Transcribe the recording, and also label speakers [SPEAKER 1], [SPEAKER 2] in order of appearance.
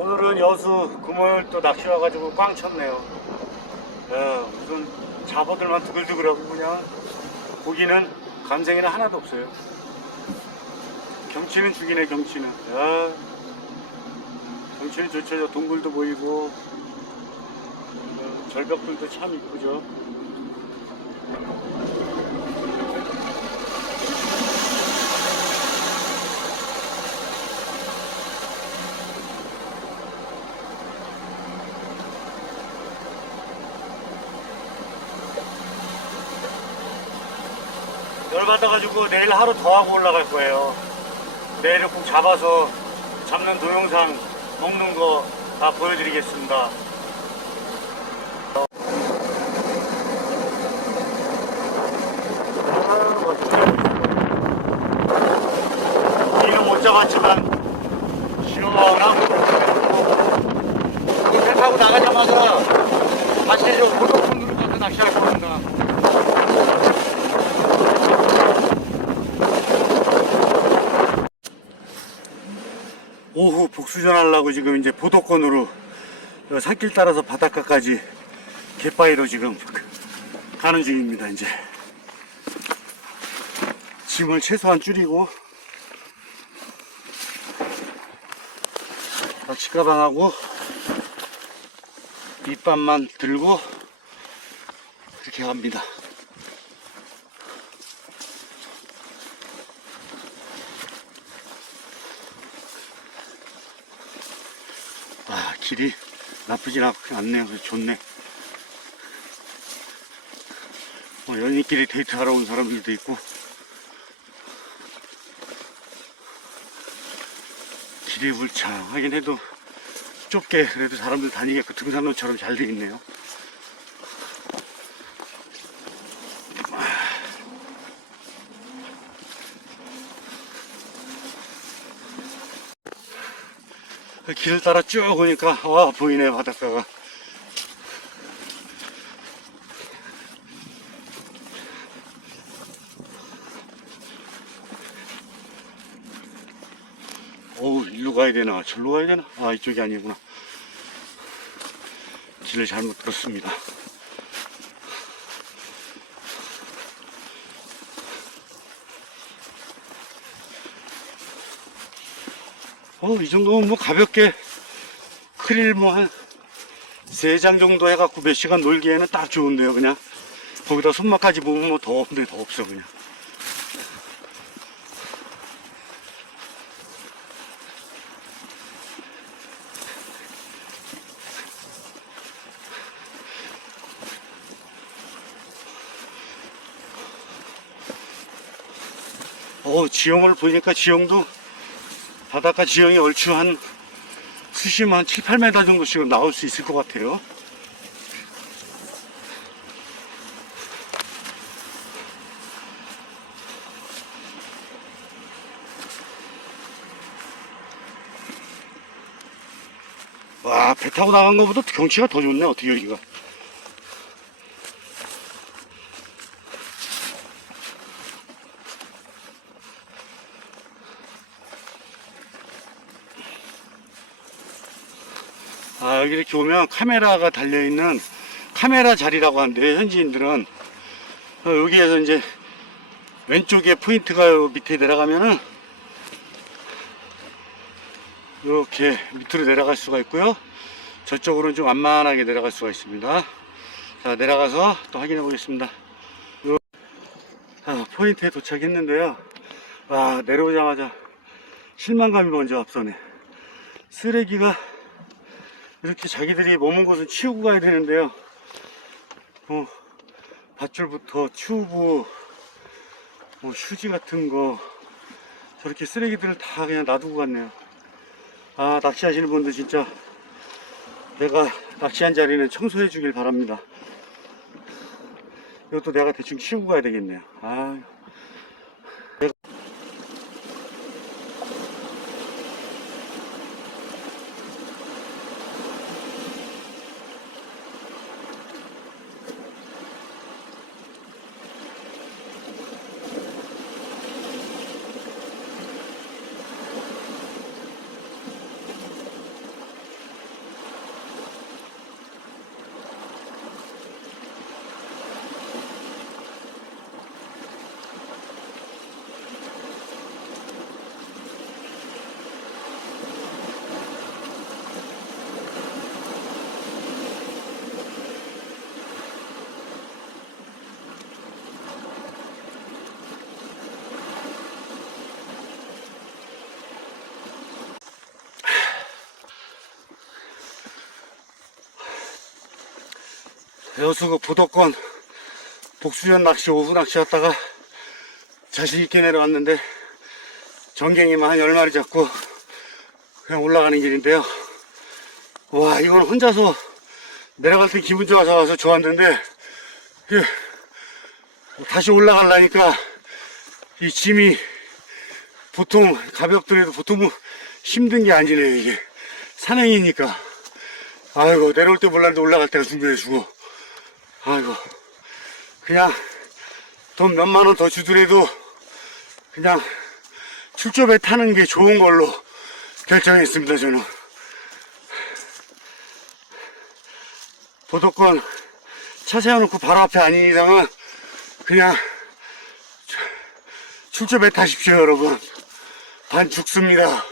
[SPEAKER 1] 오늘은 여수 금요일 또 낚시 와가지고 꽝 쳤네요. 예, 무슨 잡어들만 두글두글하고 그냥 고기는 감생이는 하나도 없어요. 경치는 죽이네 경치는. 야, 경치는 좋죠. 저 동굴도 보이고 어, 절벽들도 참 이쁘죠. 열 받아가지고 내일 하루 더 하고 올라갈 거예요. 내일은 꼭 잡아서 잡는 동영상 먹는 거 다 보여드리겠습니다. 이는 못 잡았지만 시원하고 배 타고 나가자마자 다시 저 고속선으로 가서 낚시할 겁니다. 복수전 하려고 지금 이제 보도권으로 어, 산길 따라서 바닷가까지 갯바위로 지금 가는 중입니다 이제. 짐을 최소한 줄이고 낚시 가방하고 밑밥만 들고 그렇게 갑니다 아, 길이 나쁘진 않- 않네요. 좋네. 뭐 연인끼리 데이트하러 온 사람들도 있고. 길이 울창하긴 해도 좁게 그래도 사람들 다니게끔 등산로처럼 잘 돼 있네요. 그 길을 따라 쭉 오니까 와 보이네 바닷가가. 어우 일로 가야 되나? 절로 가야 되나? 아 이쪽이 아니구나. 길을 잘못 들었습니다 어, 이 정도면 뭐 가볍게 크릴 뭐 한 세 장 정도 해갖고 몇 시간 놀기에는 딱 좋은데요, 그냥. 거기다 손맛까지 보면 뭐 더 없네, 더 없어, 그냥. 어, 지형을 보니까 지형도 바닷가 지형이 얼추 한 수심 한 7, 8m 정도씩은 나올 수 있을 것 같아요. 와, 배 타고 나간 것보다 경치가 더 좋네, 어떻게 여기가. 아, 여기 이렇게 오면 카메라가 달려있는 카메라 자리라고 하는데, 현지인들은. 어, 여기에서 이제 왼쪽에 포인트가 요 밑에 내려가면은 이렇게 밑으로 내려갈 수가 있고요. 저쪽으로는 좀 완만하게 내려갈 수가 있습니다. 자, 내려가서 또 확인해 보겠습니다. 요, 자, 포인트에 도착했는데요. 와, 내려오자마자 실망감이 먼저 앞서네. 쓰레기가 이렇게 자기들이 머문 곳은 치우고 가야 되는데요. 뭐, 밧줄부터 튜브, 뭐, 휴지 같은 거, 저렇게 쓰레기들을 다 그냥 놔두고 갔네요. 아, 낚시하시는 분들 진짜 내가 낚시한 자리는 청소해 주길 바랍니다. 이것도 내가 대충 치우고 가야 되겠네요. 아. 여수 그 부도권 복수전 낚시 오후 낚시 왔다가 자신있게 내려왔는데 전갱이만 한 10마리 잡고 그냥 올라가는 길인데요. 와 이건 혼자서 내려갈 때 기분 좋아서 와서 좋았는데 그, 다시 올라가려니까 이 짐이 보통 가볍더라도 보통 힘든 게 아니네요 이게. 산행이니까. 아이고 내려올 때 몰랐는데 올라갈 때가 준비해주고 아이고 그냥 돈 몇만 원 더 주더라도 그냥 출조배 타는 게 좋은 걸로 결정했습니다 저는. 보도권 차 세워놓고 바로 앞에 아닌 이상은 그냥 출조배 타십시오 여러분. 반 죽습니다